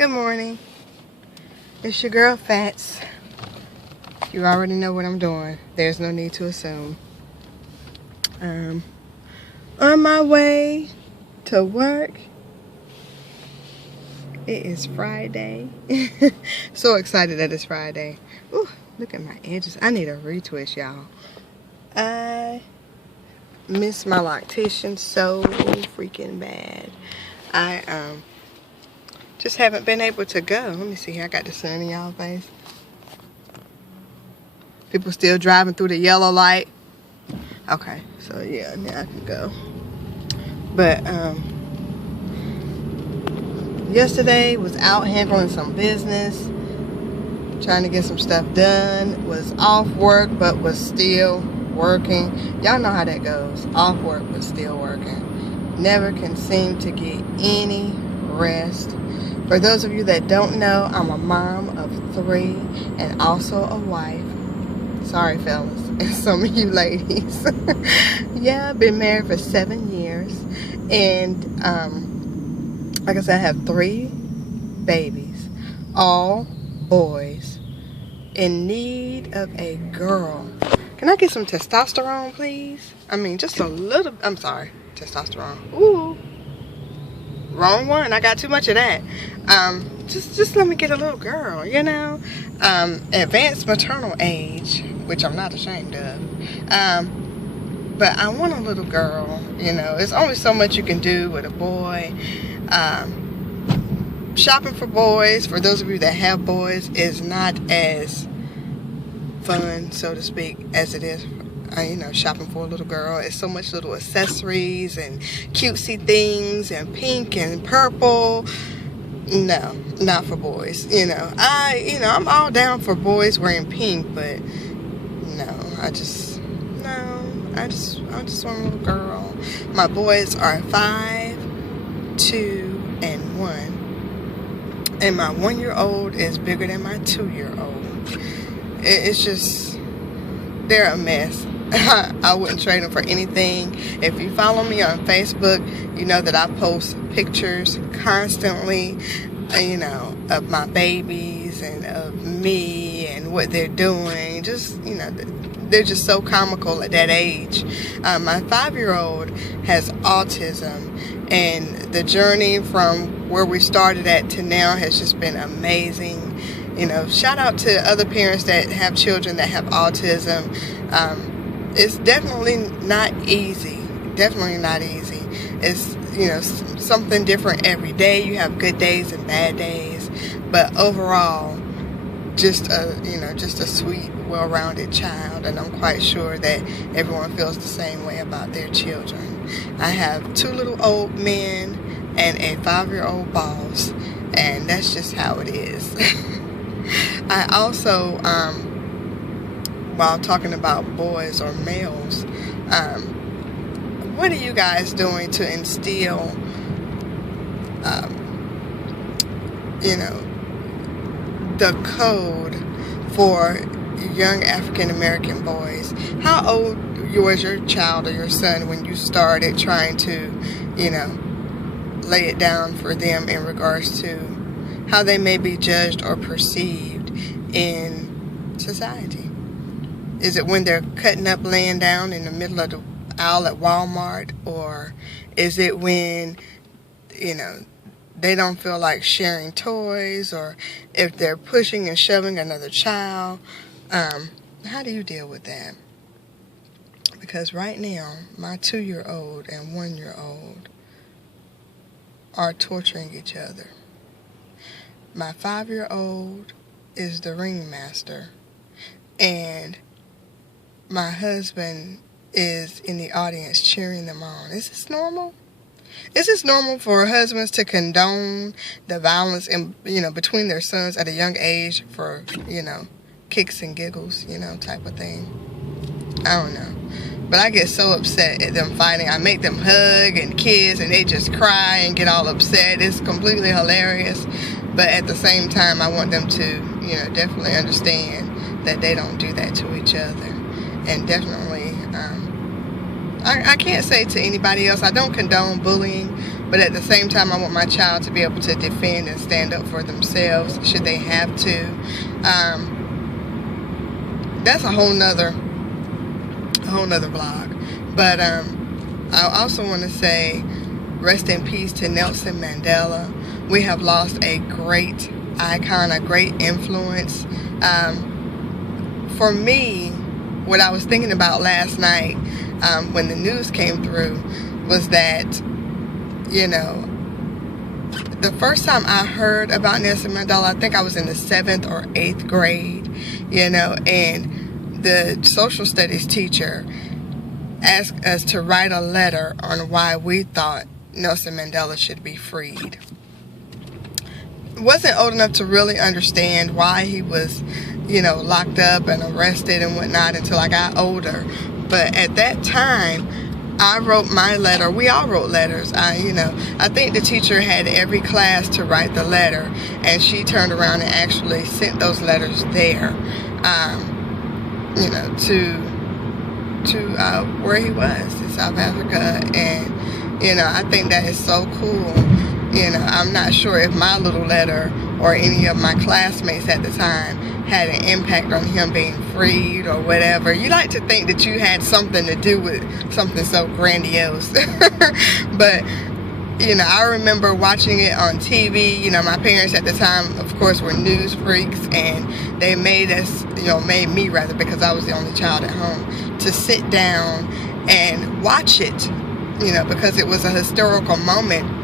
Good morning. It's your girl Fats. You already know what I'm doing. There's no need to assume. On my way to work. It is Friday. So excited that it's Friday. Ooh, look at my edges. I need a retwist, y'all. I miss my lactation so freaking bad. I just haven't been able to go. Let me see here. I got the sun in y'all face. People still driving through the yellow light. Okay, so yeah, now I can go. But yesterday was out handling some business, trying to get some stuff done. Was off work but was still working. Y'all know how that goes. Off work but still working. Never can seem to get any rest. For those of you that don't know, I'm a mom of 3 and also a wife. Sorry, fellas, and some of you ladies. Yeah, I've been married for 7 years. And like I said, I have 3 babies, all boys, in need of a girl. Can I get some testosterone, please? I mean, just a little. I'm sorry, testosterone. Ooh. Wrong one. I got too much of that. Just let me get a little girl, you know. Advanced maternal age, which I'm not ashamed of. But I want a little girl, you know. There's only so much you can do with a boy. Shopping for boys, for those of you that have boys, is not as fun, so to speak, as it is you know, shopping for a little girl. It's so much little accessories and cutesy things and pink and purple. No, not for boys. You know, I'm all down for boys wearing pink, but no, I just want a little girl. My boys are 5, 2, and 1, and my 1-year-old is bigger than my 2-year-old. It's just, they're a mess. I wouldn't trade them for anything. If you follow me on Facebook, you know that I post pictures constantly, you know, of my babies and of me and what they're doing. Just, you know, they're just so comical at that age. My 5-year-old has autism, and the journey from where we started at to now has just been amazing. You know, shout out to other parents that have children that have autism. It's definitely not easy. Definitely not easy. It's, you know, something different every day. You have good days and bad days, but overall, just a sweet, well-rounded child. And I'm quite sure that everyone feels the same way about their children. I have 2 little old men and a 5-year-old boss, and that's just how it is. I also, while talking about boys or males, what are you guys doing to instill, you know, the code for young African American boys? How old was your child or your son when you started trying to, you know, lay it down for them in regards to how they may be judged or perceived in society? Is it when they're cutting up, laying down in the middle of the aisle at Walmart? Or is it when, you know, they don't feel like sharing toys? Or if they're pushing and shoving another child? How do you deal with that? Because right now, my 2-year-old and 1-year-old are torturing each other. My 5-year-old is the ringmaster, and my husband is in the audience cheering them on. Is this normal? Is this normal for husbands to condone the violence in, you know, between their sons at a young age for, you know, kicks and giggles, you know, type of thing? I don't know. But I get so upset at them fighting. I make them hug and kiss, and they just cry and get all upset. It's completely hilarious. But at the same time, I want them to, you know, definitely understand that they don't do that to each other. And definitely, I can't say to anybody else, I don't condone bullying, but at the same time, I want my child to be able to defend and stand up for themselves should they have to. That's a whole nother vlog. But I also want to say rest in peace to Nelson Mandela. We have lost a great icon, a great influence. For me, what I was thinking about last night when the news came through was that, you know, the first time I heard about Nelson Mandela, I think I was in the 7th or 8th grade, you know, and the social studies teacher asked us to write a letter on why we thought Nelson Mandela should be freed. Wasn't old enough to really understand why he was, you know, locked up and arrested and whatnot until I got older. But at that time, I wrote my letter. We all wrote letters. I think the teacher had every class to write the letter, and she turned around and actually sent those letters there, you know, to where he was in South Africa. And, you know, I think that is so cool. You know, I'm not sure if my little letter or any of my classmates at the time had an impact on him being freed or whatever. You like to think that you had something to do with something so grandiose. But, you know, I remember watching it on TV. You know, my parents at the time, of course, were news freaks, and they made us, you know, made me rather, because I was the only child at home, to sit down and watch it, you know, because it was a historical moment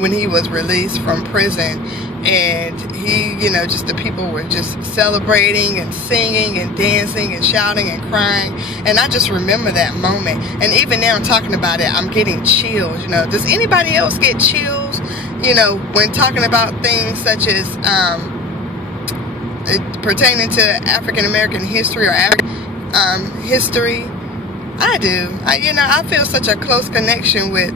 when he was released from prison. And he, you know, just the people were just celebrating and singing and dancing and shouting and crying. And I just remember that moment. And even now, talking about it, I'm getting chills. You know, does anybody else get chills, you know, when talking about things such as pertaining to African American history or history? I do. You know, I feel such a close connection with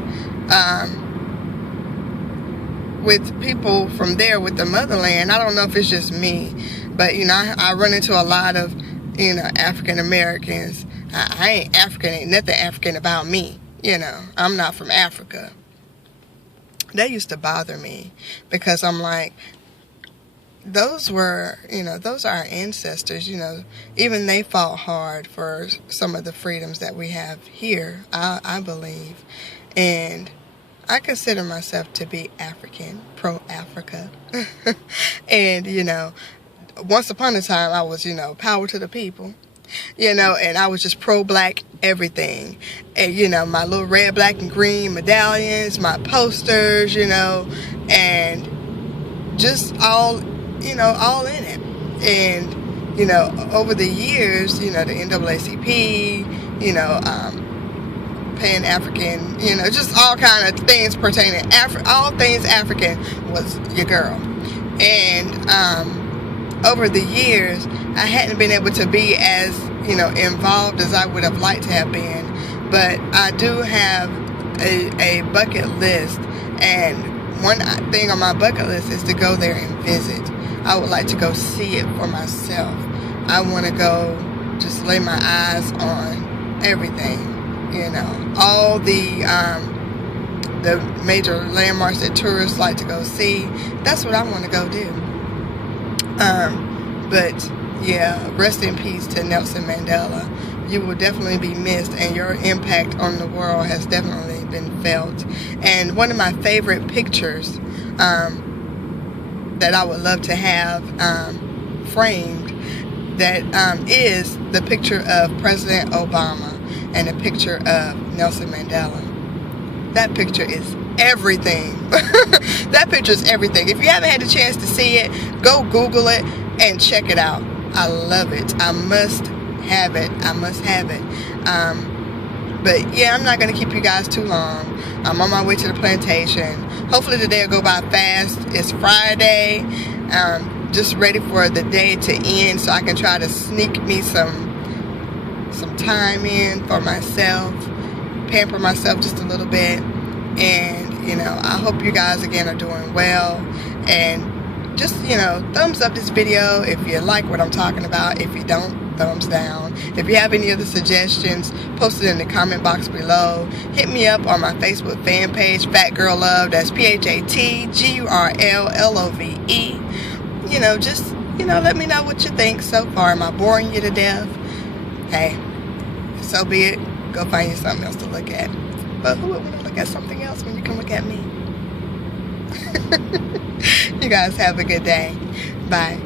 people from there, with the motherland. I don't know if it's just me, but, you know, I run into a lot of, you know, African Americans. I ain't African, ain't nothing African about me. You know, I'm not from Africa. That used to bother me, because I'm like, those were, you know, those are our ancestors. You know, even they fought hard for some of the freedoms that we have here, I believe. And I consider myself to be African, pro-Africa. And, you know, once upon a time, I was, you know, power to the people, you know, and I was just pro-black everything. And, you know, my little red, black, and green medallions, my posters, you know, and just all, you know, all in it. And, you know, over the years, you know, the NAACP, you know, Pan-African, you know, just all kind of things pertaining, all things African was your girl. And over the years, I hadn't been able to be as, you know, involved as I would have liked to have been. But I do have a bucket list, and one thing on my bucket list is to go there and visit. I would like to go see it for myself. I want to go just lay my eyes on everything. You know, all the major landmarks that tourists like to go see. That's what I want to go do. But yeah, rest in peace to Nelson Mandela. You will definitely be missed, and your impact on the world has definitely been felt. And one of my favorite pictures that I would love to have framed, that is the picture of President Obama and a picture of Nelson Mandela. That picture is everything. That picture is everything. If you haven't had the chance to see it, go Google it and check it out. I love it. I must have it. I must have it. But yeah, I'm not going to keep you guys too long. I'm on my way to the plantation. Hopefully the day will go by fast. It's Friday. Just ready for the day to end so I can try to sneak me some time in for myself, pamper myself just a little bit. And, you know, I hope you guys again are doing well, and just, thumbs up this video if you like what I'm talking about. If you don't, thumbs down. If you have any other suggestions, post it in the comment box below. Hit me up on my Facebook fan page, Fat Girl Love. That's PhatGurlLove. Just, let me know what you think so far. Am I boring you to death? Hey, so be it. Go find you something else to look at. But who would want to look at something else when you can look at me? You guys have a good day. Bye.